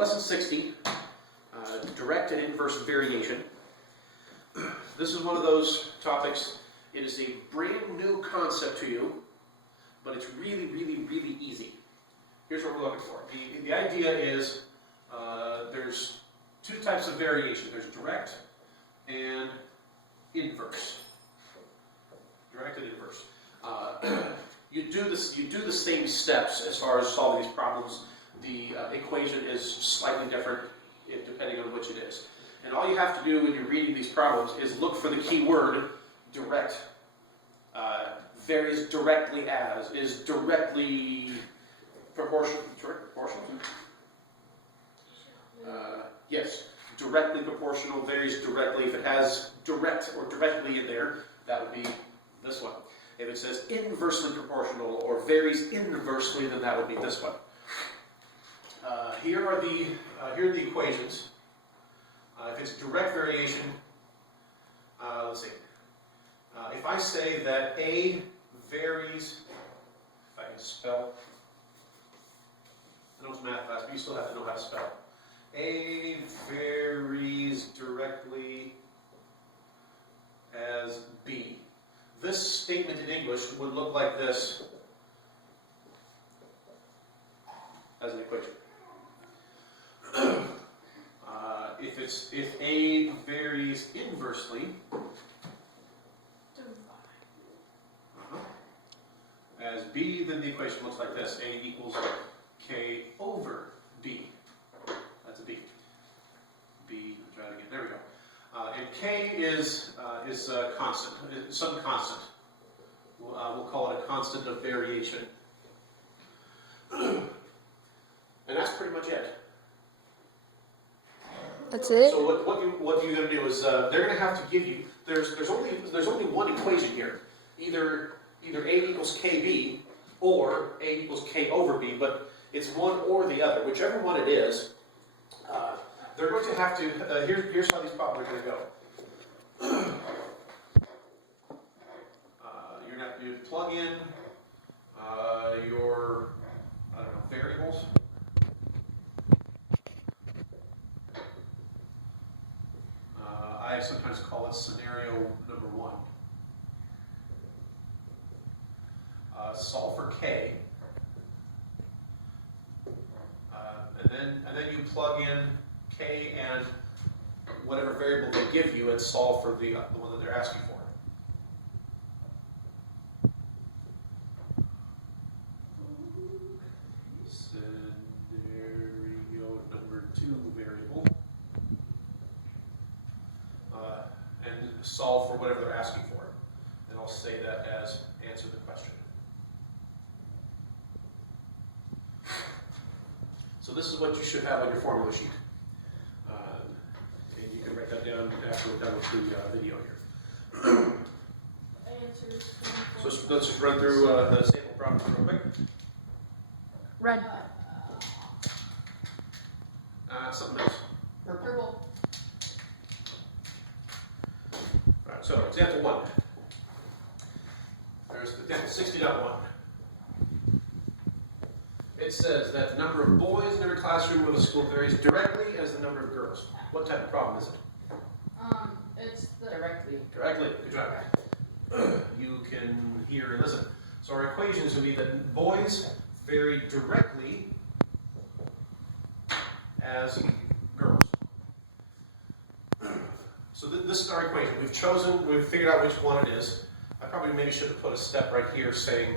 lesson 60, direct and inverse variation. This is one of those topics, it is a brand new concept to you, but it's really, really, really easy. Here's what we're looking for. The idea is there's two types of variation. There's direct and inverse. Direct and inverse. You do the same steps as far as solving these problems. The equation is slightly different depending on which it is. And all you have to do when you're reading these problems is look for the key word direct. Varies directly as, is directly proportional. Yes, directly proportional, varies directly. If it has direct or directly in there, that would be this one. If it says inversely proportional or varies inversely, then that would be this one. Here are the equations. If it's direct variation, let's see. If I say that A varies, if I can spell, I know it's math class, but you still have to know how to spell. A varies directly as B. This statement in English would look like this as an equation. If A varies inversely as B, then the equation looks like this. A equals K over B. That's a B. B, try it again. There we go. And K is constant, some constant. We'll call it a constant of variation. And that's pretty much it. That's it? So what you're going to do is they're going to have to give you, there's only one equation here. Either A equals KB or A equals K over B, but it's one or the other. Whichever one it is, they're going to have to, here's how these problems are going to go. You're going to have to plug in your, I don't know, variables. I sometimes call it scenario number 1. Solve for K, and then you plug in K and whatever variable they give you and solve for the one that they're asking for. Scenario number 2 variable, and solve for whatever they're asking for. And I'll say that as answer the question. So this is what you should have on your formula sheet. And you can write that down after we're done with the video here. So let's just run through the sample problems real quick. Red. Something else. Purple. Alright, so example 1. There's example 60.1. It says that the number of boys in every classroom of a school varies directly as the number of girls. What type of problem is it? It's directly. Directly. Good job. You can hear and listen. So our equations would be that boys vary directly as girls. So this is our equation. We've figured out which one it is. I probably maybe should have put a step right here saying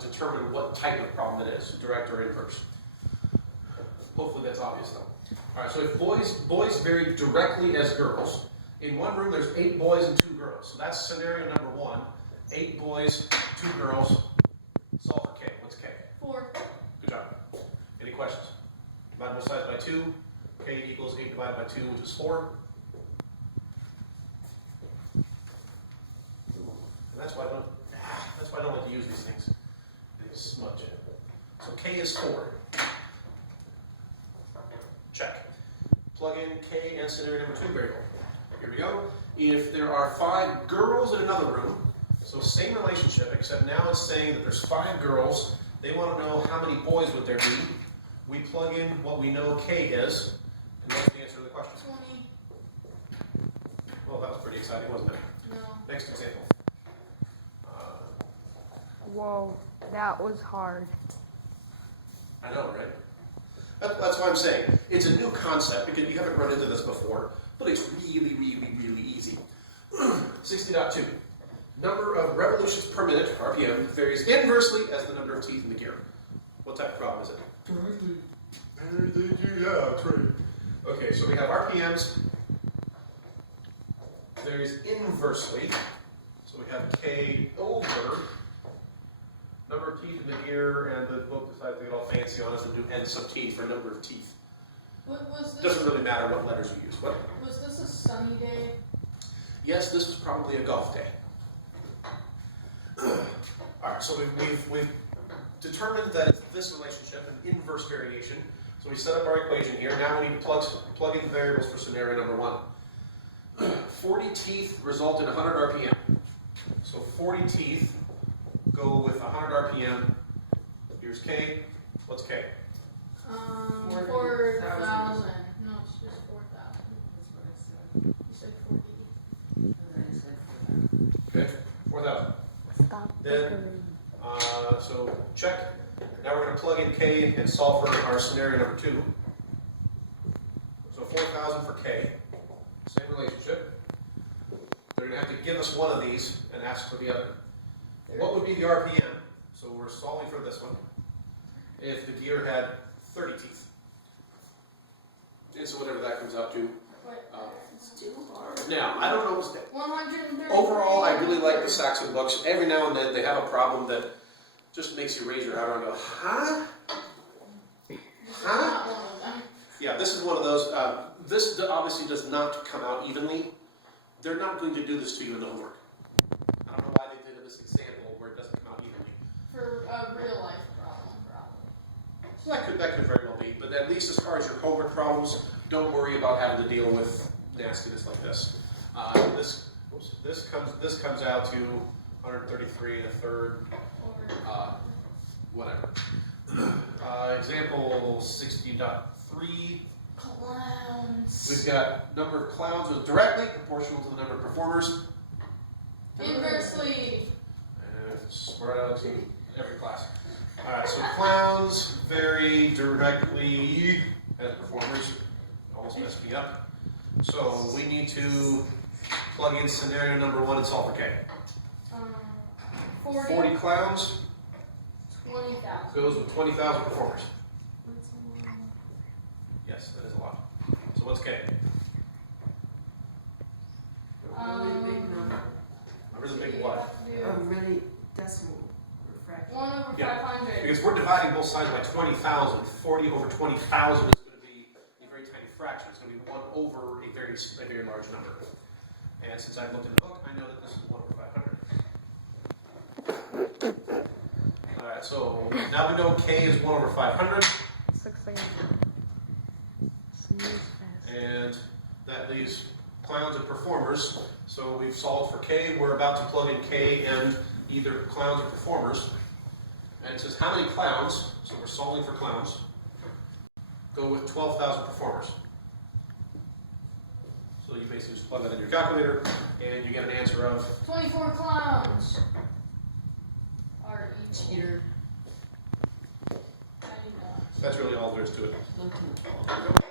determine what type of problem it is, direct or inverse. Hopefully that's obvious though. Alright, so if boys vary directly as girls, in one room there's 8 boys and 2 girls. So that's scenario number 1. 8 boys, 2 girls. Solve for K. What's K? 4. Good job. Any questions? Divide both sides by 2. K equals 8 divided by 2, which is 4. And that's why I don't like to use these things. They smudge it. So K is 4. Check. Plug in K and scenario number 2 variable. Here we go. If there are 5 girls in another room, so same relationship, except now it's saying that there's 5 girls. They want to know how many boys would there be. we plug in what we know k is, and what's the answer to the question? 20. Well, that was pretty exciting, wasn't it? No. Next example. Whoa, that was hard. I know, right? That's why I'm saying it's a new concept because you haven't run into this before, but it's really, really, really easy. 60.2. Number of revolutions per minute, RPM, varies inversely as the number of teeth in the gear. What type of problem is it? Yeah, that's right. Okay, so we have RPMs varies inversely. So we have K over number of teeth in the gear, and the book decides to get all fancy on us and do n sub t for number of teeth. Was this, Doesn't really matter what letters you use. What? was this a sunny day? Yes, this was probably a golf day. Alright, so we've determined that it's this relationship, an inverse variation. So we set up our equation here. Now we need to plug in the variables for scenario number 1. 40 teeth result in 100 RPM. So 40 teeth go with 100 RPM. Here's K. What's K? 4,000. No, it's just 4,000. You said 40. Okay, 4,000. Stop. Then, so check. Now we're going to plug in K and solve for our scenario number 2. So 4,000 for K. Same relationship. They're going to have to give us one of these and ask for the other. What would be the RPM? So we're solving for this one. If the gear had 30 teeth. And so whatever that comes out to. Wait, it's too hard. Now, I don't know. 130. Overall, I really like the Saxon books. Every now and then they have a problem that just makes you raise your eyebrow and go, huh? This is Huh? not one of them. Yeah, this is one of those. This obviously does not come out evenly. They're not going to do this to you in the homework. I don't know why they did this example where it doesn't come out evenly. For a real life problem, probably. So that could very well be. But at least as far as your homework problems, don't worry about having to deal with nastiness like this. This comes out to 133 and a third. Or Whatever. Example 60.3. clowns. We've got number of clowns was directly proportional to the number of performers. Inversely. Smart Alex in every class. Alright, so clowns vary directly as performers. Almost messed me up. So we need to plug in scenario number 1 and solve for K. 40 clowns 20,000. goes with 20,000 performers. Yes, that is a lot. So what's K? Really big number. Numbers a big what? A really decimal fraction. 1 over Yeah. 500. Because we're dividing both sides by 20,000. 40 over 20,000 is going to be a very tiny fraction. It's going to be 1 over a very large number. And since I've looked in the book, I know that this is 1 over 500. Alright, so now we know K is 1 over 500. 6 again. Snooze fest. And that leaves clowns and performers. So we've solved for K. We're about to plug in K and either clowns or performers. And it says how many clowns, so we're solving for clowns, go with 12,000 performers. So you basically just plug that in your calculator and you get an answer of 24 clowns are each here. Cheater. I know. that's really all there is to it. Look at